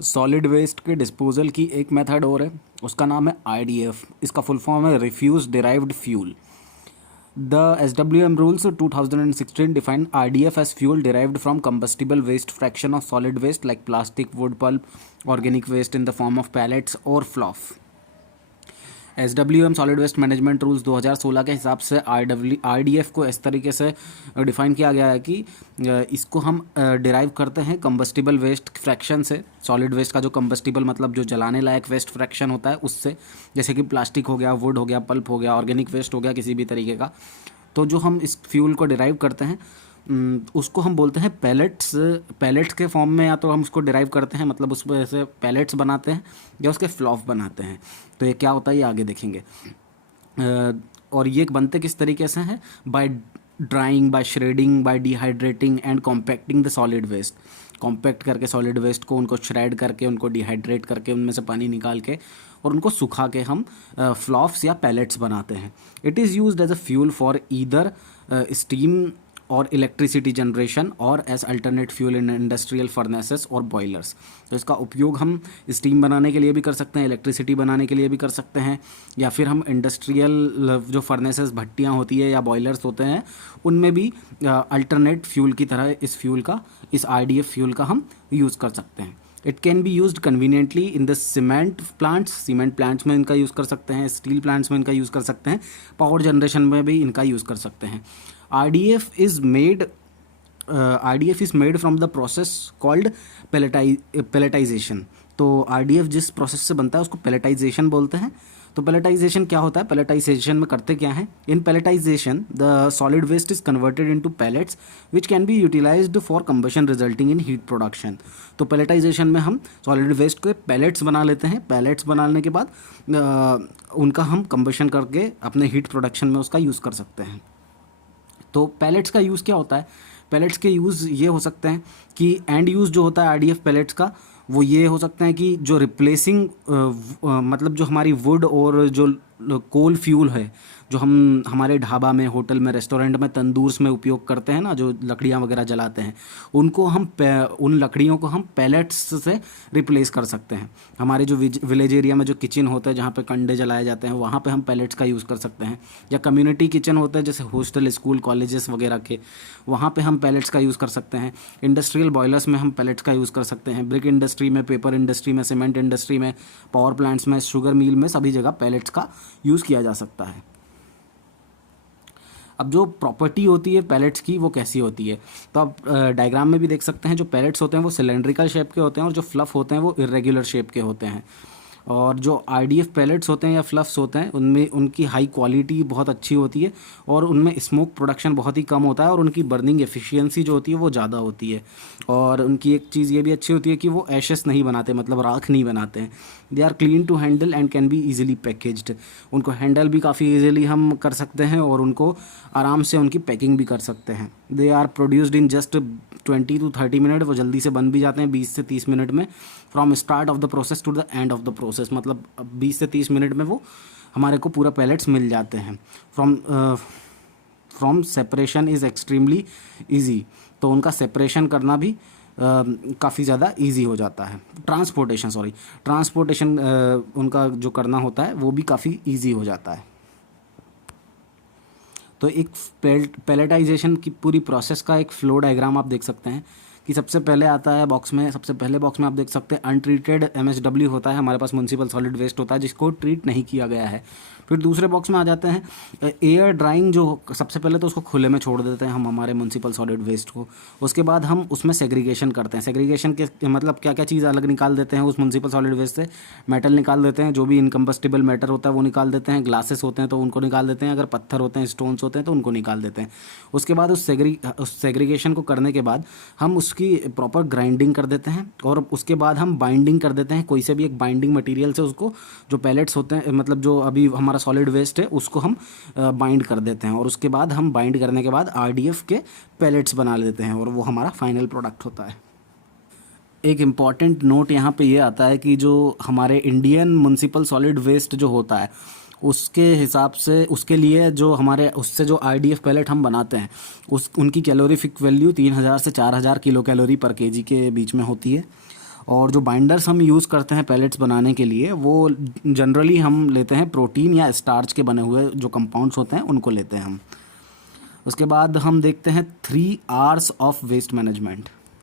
Solid waste के disposal की एक मेथड और है, उसका नाम है आईडीएफ। इसका फुल फॉर्म है refuse derived fuel. The SWM rules 2016 define RDF as fuel derived from combustible waste fraction of solid waste like plastic, wood pulp, organic waste in the form of pellets or fluff. SWM solid waste management rules 2016 के हिसाब से RDF को इस तरीके से define किया गया है कि इसको हम डिराइव करते हैं कंबस्टिबल वेस्ट फ्रैक्शन से। सॉलिड वेस्ट का जो कंबस्टिबल मतलब जो जलाने लायक वेस्ट फ्रैक्शन होता है उससे, जैसे कि प्लास्टिक हो गया, वुड हो गया, पल्प हो गया, ऑर्गेनिक वेस्ट हो गया किसी भी तरीके का। तो जो हम इस फ्यूल को डिराइव करते हैं उसको हम बोलते हैं पैलेट्स के फॉर्म में, या तो हम उसको डिराइव करते हैं मतलब उसमें से पैलेट्स बनाते हैं या उसके फ्लॉफ बनाते हैं। तो ये क्या होता है ये आगे देखेंगे। और ये बनते किस तरीके से हैं? By drying, by shredding, by dehydrating and compacting the solid waste. Compact करके सॉलिड वेस्ट को उनको श्रेड करके, उनको डिहाइड्रेट करके, उनमें से पानी निकाल के और उनको सुखा के हम फ्लॉफ्स या पैलेट्स बनाते हैं। It is used as a fuel for either steam और इलेक्ट्रिसिटी जनरेशन और as alternate fuel in industrial furnaces और बॉयलर्स। तो इसका उपयोग हम स्टीम बनाने के लिए भी कर सकते हैं, इलेक्ट्रिसिटी बनाने के लिए भी कर सकते हैं, या फिर हम इंडस्ट्रियल जो फर्नेसेस, भट्टियाँ होती है या बॉयलर्स होते हैं उनमें भी अल्टरनेट फ्यूल की तरह इस आईडीएफ फ्यूल का हम यूज़ कर सकते हैं। It can be used conveniently in the cement plants में इनका यूज़ कर सकते हैं, स्टील प्लांट्स में इनका यूज़ कर सकते हैं, पावर जनरेशन में भी इनका यूज़ कर सकते हैं। RDF is made from the process called pelletization। तो RDF जिस प्रोसेस से बनता है उसको pelletization बोलते हैं। तो pelletization क्या होता है? pelletization में करते क्या हैं? In pelletization the solid waste is converted into pellets which can be utilized for combustion resulting in heat production। तो pelletization में हम solid waste को pellets बना लेते हैं। pellets बनाने के बाद उनका हम combustion करके अपने heat production में उसका यूज़ कर सकते हैं। तो पैलेट्स का यूज़ क्या होता है? पैलेट्स के यूज़ ये हो सकते हैं कि एंड यूज़ जो होता है आईडीएफ पैलेट्स का वो ये हो सकते हैं कि जो रिप्लेसिंग मतलब जो हमारी वुड और जो कोल फ्यूल है, जो हम हमारे ढाबा में, होटल में, रेस्टोरेंट में, तंदूर्स में उपयोग करते हैं ना, जो लकड़ियाँ वगैरह जलाते हैं, उन लकड़ियों को हम पैलेट्स से रिप्लेस कर सकते हैं। हमारे जो विलेज एरिया में जो किचन होता है जहाँ पे कंडे जलाए जाते हैं वहाँ पे हम पैलेट्स का यूज़ कर सकते हैं। या कम्युनिटी किचन होता है जैसे हॉस्टल, स्कूल, कॉलेजेस वगैरह के, वहाँ पे हम पैलेट्स का यूज़ कर सकते हैं। इंडस्ट्रियल बॉयलर्स में हम पैलेट्स का यूज़ कर सकते हैं। ब्रिक इंडस्ट्री में, पेपर इंडस्ट्री में, सीमेंट इंडस्ट्री में, पावर प्लांट्स में, शुगर मिल में, सभी जगह पैलेट्स का यूज़ किया जा सकता है। अब जो प्रॉपर्टी होती है पैलेट्स की वो कैसी होती है? तो आप डायग्राम में भी देख सकते हैं। जो पैलेट्स होते हैं वो सिलेंड्रिकल शेप के होते हैं और जो फ्लफ होते हैं वो इरेगुलर शेप के होते हैं। और जो आईडीएफ पैलेट्स होते हैं या फ्लफ्स होते हैं उनमें उनकी हाई क्वालिटी बहुत अच्छी होती है और उनमें स्मोक प्रोडक्शन बहुत ही कम होता है और उनकी बर्निंग एफिशिएंसी जो होती है वो ज़्यादा होती है। और उनकी एक चीज़ ये भी अच्छी होती है कि वो एशेस नहीं बनाते, मतलब राख नहीं बनाते हैं। They are clean to handle and can be easily packaged. उनको हैंडल भी काफ़ी ईजिली हम कर सकते हैं और उनको आराम से उनकी पैकिंग भी कर सकते हैं। They are produced in just 20 to 30 minute. वो जल्दी से बन भी जाते हैं 20 से 30 मिनट में। From start of the process to the end of the process, मतलब 20 से 30 मिनट में वो हमारे को पूरा पैलेट्स मिल जाते हैं। From separation is extremely easy. तो उनका सेपरेशन करना भी काफ़ी ज़्यादा ईजी हो जाता है। ट्रांसपोर्टेशन उनका जो करना होता है वो भी काफ़ी ईजी हो जाता है। तो एक पैलेटाइजेशन की पूरी प्रोसेस का एक फ्लो डायग्राम आप देख सकते हैं कि सबसे पहले आता है बॉक्स में, सबसे पहले बॉक्स में आप देख सकते हैं अनट्रीटेड एमएसडब्ल्यू होता है, हमारे पास म्यूनसिपल सॉलिड वेस्ट होता है जिसको ट्रीट नहीं किया गया है। फिर दूसरे बॉक्स में आ जाते हैं एयर ड्राइंग, जो सबसे पहले तो उसको खुले में छोड़ देते हैं हम हमारे म्यूनसिपल सॉलिड वेस्ट को। उसके बाद हम उसमें सेग्रीगेशन करते हैं। सेग्रीगेशन के मतलब क्या क्या चीज़ अलग निकाल देते हैं उस म्यूनसिपल सॉलिड वेस्ट से? मेटल निकाल देते हैं, जो भी इनकम्बस्टिबल मैटर होता है वो निकाल देते हैं, ग्लासेस होते हैं तो उनको निकाल देते हैं, अगर पत्थर होते हैं, स्टोन्स होते हैं तो उनको निकाल देते हैं। उसके बाद उस सेग्रीगेशन को करने के बाद हम उसकी प्रॉपर ग्राइंडिंग कर देते हैं और उसके बाद हम बाइंडिंग कर देते हैं कोई से भी एक बाइंडिंग मटेरियल से। उसको जो पैलेट्स होते हैं, मतलब जो अभी हमारा सॉलिड वेस्ट है, उसको हम बाइंड कर देते हैं और उसके बाद हम बाइंड करने के बाद आरडीएफ के पैलेट्स बना लेते हैं और वो हमारा फाइनल प्रोडक्ट होता है। एक इम्पॉर्टेंट नोट यहाँ पे ये आता है कि जो हमारे इंडियन म्यूनसिपल सॉलिड वेस्ट जो होता है उसके हिसाब से, उसके लिए जो हमारे उससे जो आरडीएफ पैलेट हम बनाते हैं उनकी कैलोरीफिक वैल्यू 3000 से 4000 किलो कैलोरी पर केजी के बीच में होती है। और जो बाइंडर्स हम यूज़ करते हैं पैलेट्स बनाने के लिए वो जनरली हम लेते हैं प्रोटीन या स्टार्च के बने हुए जो कंपाउंड्स होते हैं उनको लेते हैं हम। उसके बाद हम देखते हैं 3 R's ऑफ वेस्ट मैनेजमेंट।